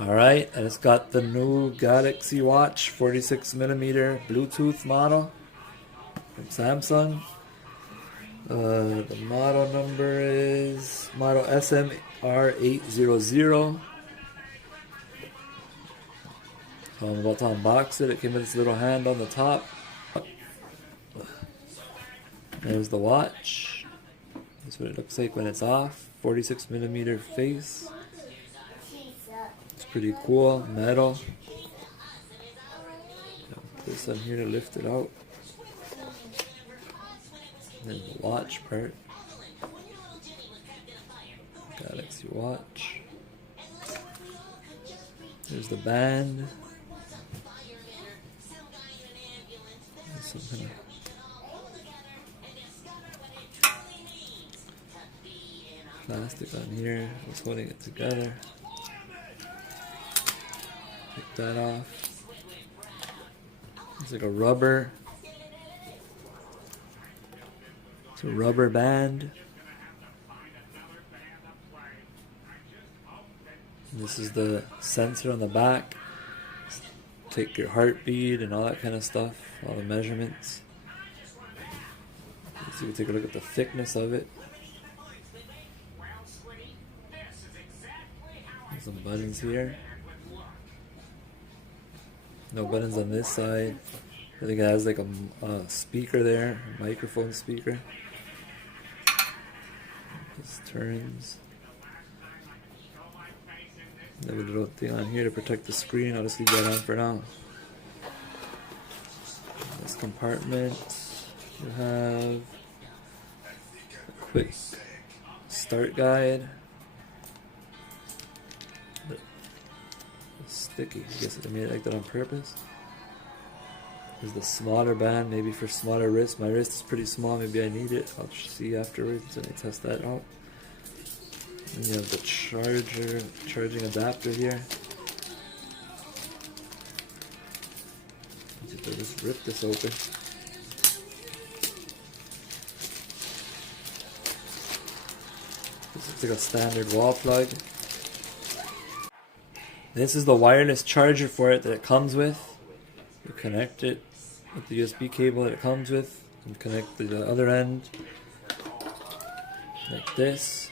Alright, and it's got the new Galaxy Watch 46mm Bluetooth model from Samsung. The model number is model SMR800. So I'm about to unbox it. It came with this little hand on the top. There's the watch. That's what it looks like when it's off. 46mm face. It's pretty cool. Metal. Put this on here to lift it out. And then the watch part. Galaxy Watch. There's the band. There's some kind of plastic on here. It's holding it together. Take that off. It's like a rubber. It's a rubber band. And this is the sensor on the back. Take your heartbeat and all that kind of stuff, all the measurements. So you can take a look at the thickness of it. There's some buttons here. No buttons on this side. I think it has like a speaker there, a microphone speaker. This turns. They have a little thing on here to protect the screen. I'll just leave that on for now. This compartment, you have a quick start guide. It's sticky. I guess they made it like that on purpose. There's the smaller band, maybe for smaller wrists. My wrist is pretty small, maybe I need it. I'll see afterwards when I test that out. And you have the charging adapter here. I'll just rip this open. This looks like a standard wall plug. This is the wireless charger for it that it comes with. You connect it with the USB cable that it comes with and connect the other end like this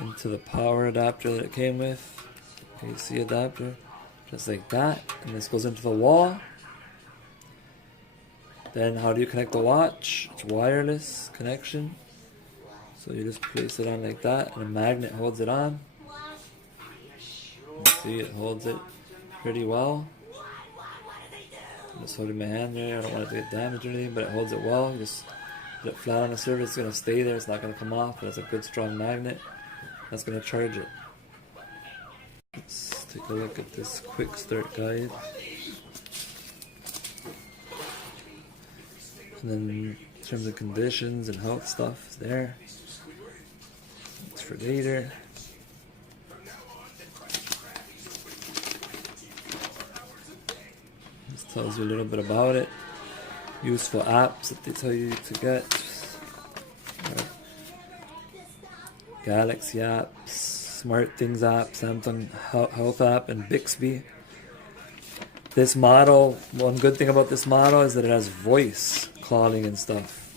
into the power adapter that it came with. AC adapter, just like that, and this goes into the wall. Then how do you connect the watch? It's wireless connection, so you just place it on like that and a magnet holds it on. You see, it holds it pretty well. I'm just holding my hand there. I don't want it to get damaged or anything, but it holds it well. You just put it flat on the surface. It's going to stay there. It's not going to come off, but it's a good strong magnet. That's going to charge it. Let's take a look at this quick start guide. And then terms and conditions and health stuff is there. It's for later. This tells you a little bit about it. Useful apps that they tell you to get. Galaxy apps, Smart Things app, Samsung Health app, and Bixby. This model, one good thing about this model is that it has voice calling and stuff.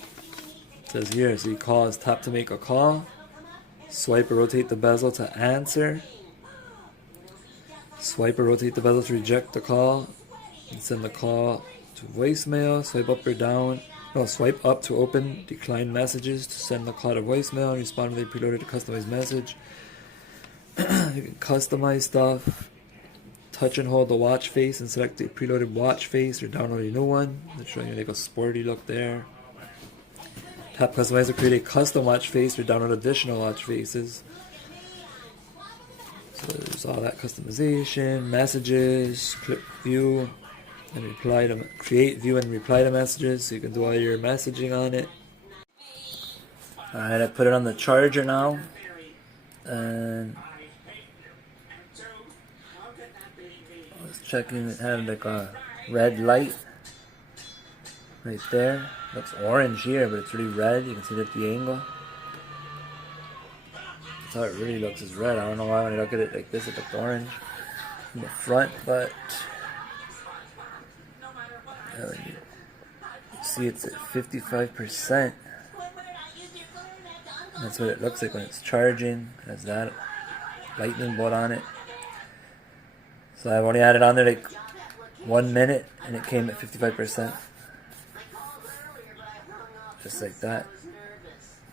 It says here, so you tap to make a call, swipe or rotate the bezel to answer, swipe or rotate the bezel to reject the call, and send the call to voicemail, swipe up or down. No, swipe up to open decline messages to send the call to voicemail and respond with a preloaded customized message. You can customize stuff. Touch and hold the watch face and select the preloaded watch face or download a new one. They're showing you like a sporty look there. Tap customize to create a custom watch face or download additional watch faces. So there's all that customization, messages, clip view, and reply to create, view, and reply to messages, so you can do all your messaging on it. Alright, I put it on the charger now, and I was checking. It had like a red light right there. Looks orange here, but it's really red. You can see that at the angle. That's how it really looks, is red. I don't know why when I look at it like this it looks orange in the front, but you see it's at 55%. That's what it looks like when it's charging. It has that lightning bolt on it. So I've only had it on there like 1 minute and it came at 55%. Just like that.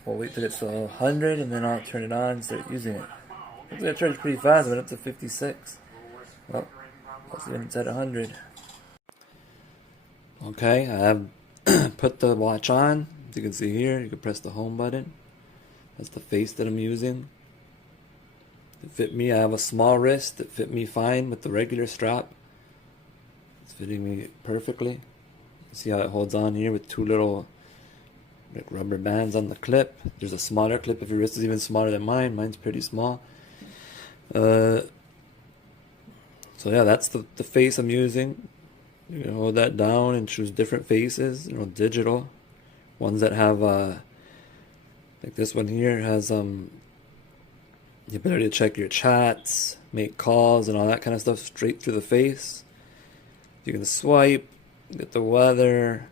We'll wait till it's 100 and then I'll turn it on and start using it. Looks like I charged pretty fast. I went up to 56. Well, let's see when it's at 100. Okay, I have put the watch on. As you can see here, you can press the home button. That's the face that I'm using. It fit me. I have a small wrist. It fit me fine with the regular strap. It's fitting me perfectly. See how it holds on here with two little like rubber bands on the clip. There's a smaller clip if your wrist is even smaller than mine. Mine's pretty small. So yeah, that's the face I'm using. You can hold that down and choose different faces, digital. Ones that have like this one here has the ability to check your chats, make calls and all that kind of stuff straight through the face. You can swipe, get the weather,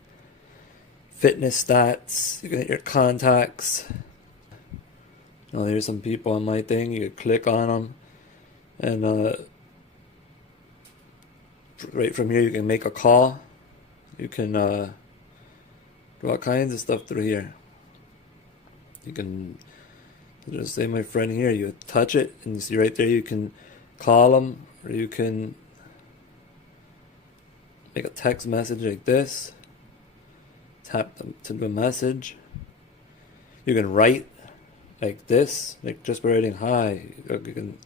fitness stats, you can hit your contacts. There's some people on my thing, you can click on them and right from here you can make a call. You can do all kinds of stuff through here. You can just say my friend here, you touch it and you see right there you can call them, or you can make a text message like this, tap them to the message. You can write like this, like just by writing hi. You can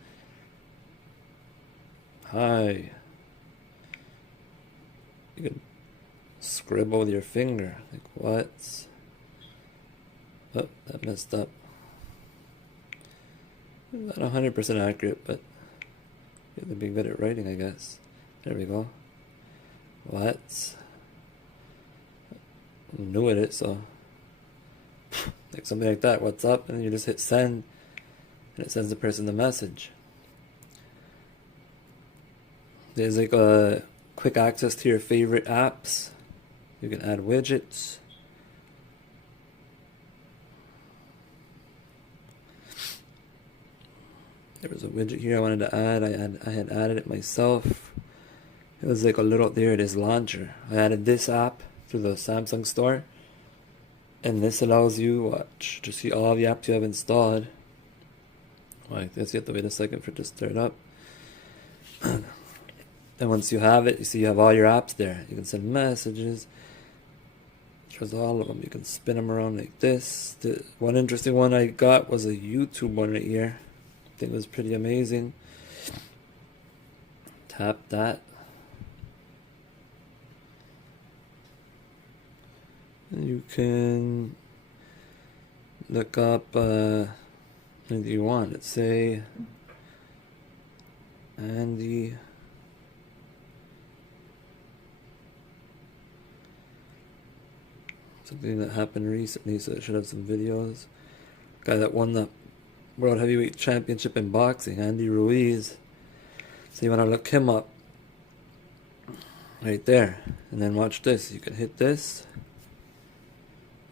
hi. You can scribble with your finger, like what? Oh, that messed up. Not 100% accurate, but you have to be good at writing, I guess. There we go. What? I'm new at it, so like something like that. What's up? And then you just hit send, and it sends the person the message. There's like a quick access to your favorite apps. You can add widgets. There was a widget here I wanted to add. I had added it myself. It was like a little, there it is, launcher. I added this app through the Samsung store, and this allows you to see all the apps you have installed. Well, I guess you have to wait a second for it to start up. And once you have it, you see you have all your apps there. You can send messages. Shows all of them. You can spin them around like this. The one interesting one I got was a YouTube one right here. I think it was pretty amazing. Tap that. And you can look up anything you want. Let's say Andy. Something that happened recently, so it should have some videos. Guy that won the World Heavyweight Championship in boxing, Andy Ruiz. So you want to look him up right there, and then watch this. You can hit this.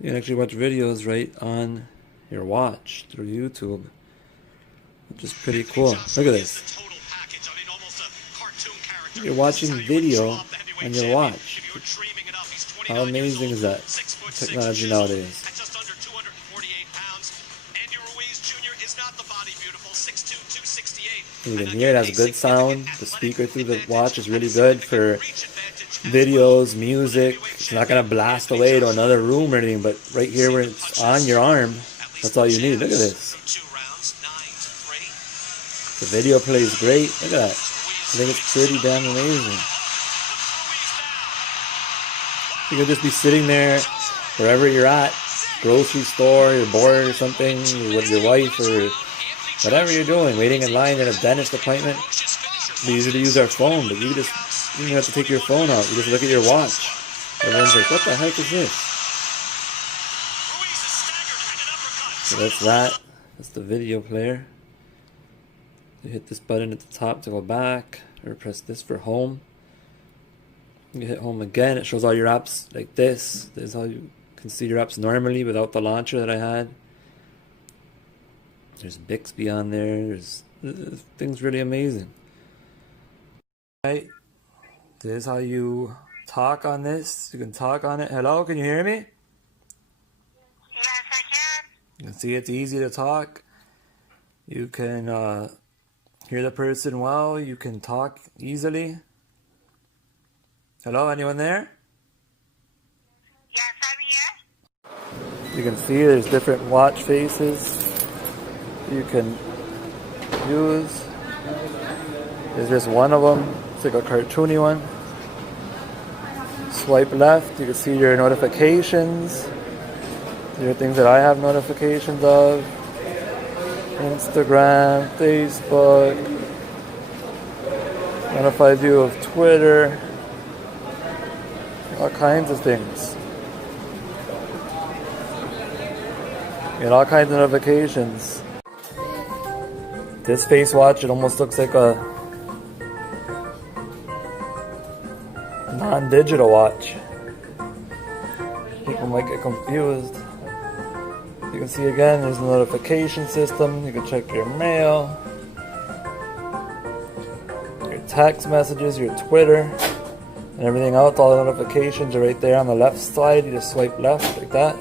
You can actually watch videos right on your watch through YouTube, which is pretty cool. Look at this. You're watching video on your watch. How amazing is that? Technology nowadays. You can hear it has a good sound. The speaker through the watch is really good for videos, music. It's not going to blast away to another room or anything, but right here where it's on your arm, that's all you need. Look at this. The video plays great. Look at that. I think it's pretty damn amazing. You could just be sitting there wherever you're at, grocery store, you're bored or something, you're with your wife or whatever you're doing, waiting in line at a dentist appointment. We usually use our phone, but you don't have to take your phone out. You just look at your watch. Everyone's like, what the heck is this? So that's that. That's the video player. You hit this button at the top to go back, or press this for home. You hit home again, it shows all your apps like this. This is how you can see your apps normally without the launcher that I had. There's Bixby on there. There's things really amazing. Right, this is how you talk on this. You can talk on it. Hello, can you hear me? Yes, I can. You can see it's easy to talk. You can hear the person well. You can talk easily. Hello, anyone there? Yes, I'm here. You can see there's different watch faces you can use. There's just one of them. It's like a cartoony one. Swipe left, you can see your notifications. There are things that I have notifications of. Instagram, Facebook. Notifies you of Twitter. All kinds of things. You get all kinds of notifications. This face watch, it almost looks like a non-digital watch. People might get confused. You can see again, there's a notification system. You can check your mail, your text messages, your Twitter, and everything else. All the notifications are right there on the left side. You just swipe left like that.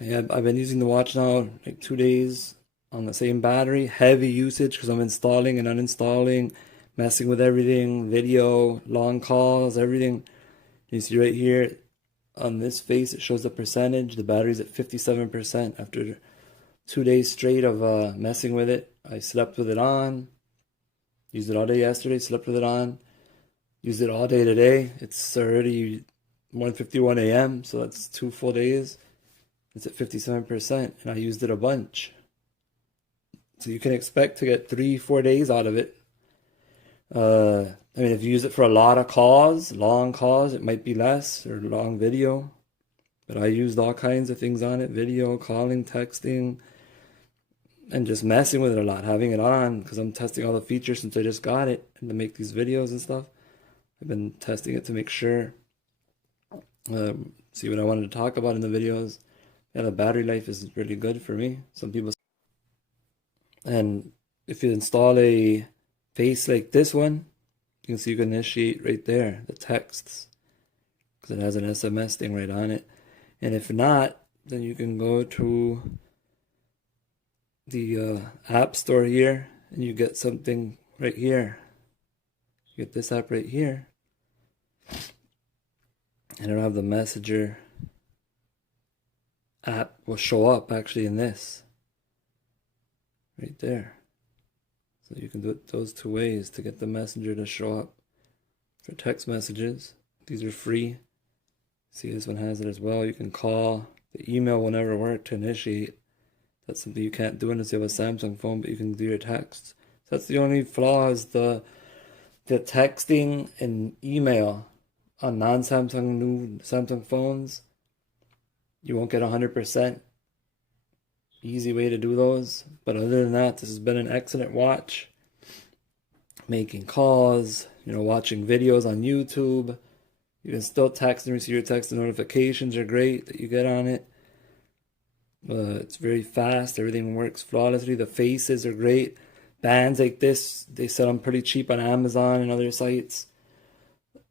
Yeah, I've been using the watch now like 2 days on the same battery. Heavy usage because I'm installing and uninstalling, messing with everything, video, long calls, everything. You see right here on this face, it shows the percentage. The battery's at 57% after 2 days straight of messing with it. I slept with it on, used it all day yesterday, slept with it on, used it all day today. It's already 1:51 a.m., so that's 2 full days. It's at 57%, and I used it a bunch. So you can expect to get 3-4 days out of it. I mean, if you use it for a lot of calls, long calls, it might be less, or long video. But I used all kinds of things on it, video, calling, texting, and just messing with it a lot, having it on, because I'm testing all the features since I just got it, and to make these videos and stuff. I've been testing it to make sure, see what I wanted to talk about in the videos. Yeah, the battery life is really good for me. Some people, and if you install a face like this one, you can see you can initiate right there, the texts, because it has an SMS thing right on it. And if not, then you can go to the app store here, and you get something right here. You get this app right here, and it'll have the Messenger app will show up actually in this right there. So you can do it those 2 ways to get the Messenger to show up for text messages. These are free. See, this one has it as well. You can call. The email will never work to initiate. That's something you can't do unless you have a Samsung phone, but you can do your texts. So that's the only flaw, is the texting and email on non-Samsung new Samsung phones. You won't get 100%. Easy way to do those. But other than that, this has been an excellent watch. Making calls, watching videos on YouTube. You can still text and receive your text, and notifications are great that you get on it. It's very fast. Everything works flawlessly. The faces are great. Bands like this, they sell them pretty cheap on Amazon and other sites.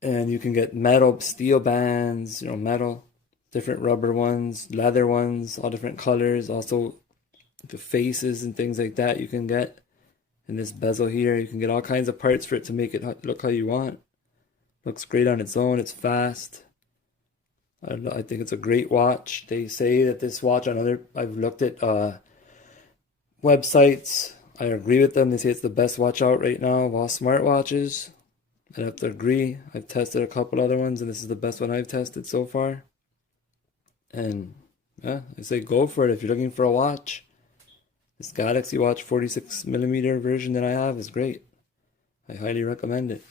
And you can get metal, steel bands, metal. Different rubber ones, leather ones, all different colors. Also, the faces and things like that you can get. In this bezel here, you can get all kinds of parts for it to make it look how you want. Looks great on its own. It's fast. I think it's a great watch. They say that this watch I've looked at websites. I agree with them. They say it's the best watch out right now of all smartwatches. I'd have to agree. I've tested a couple other ones, and this is the best one I've tested so far. And yeah, I say go for it if you're looking for a watch. This Galaxy Watch 46mm version that I have is great. I highly recommend it.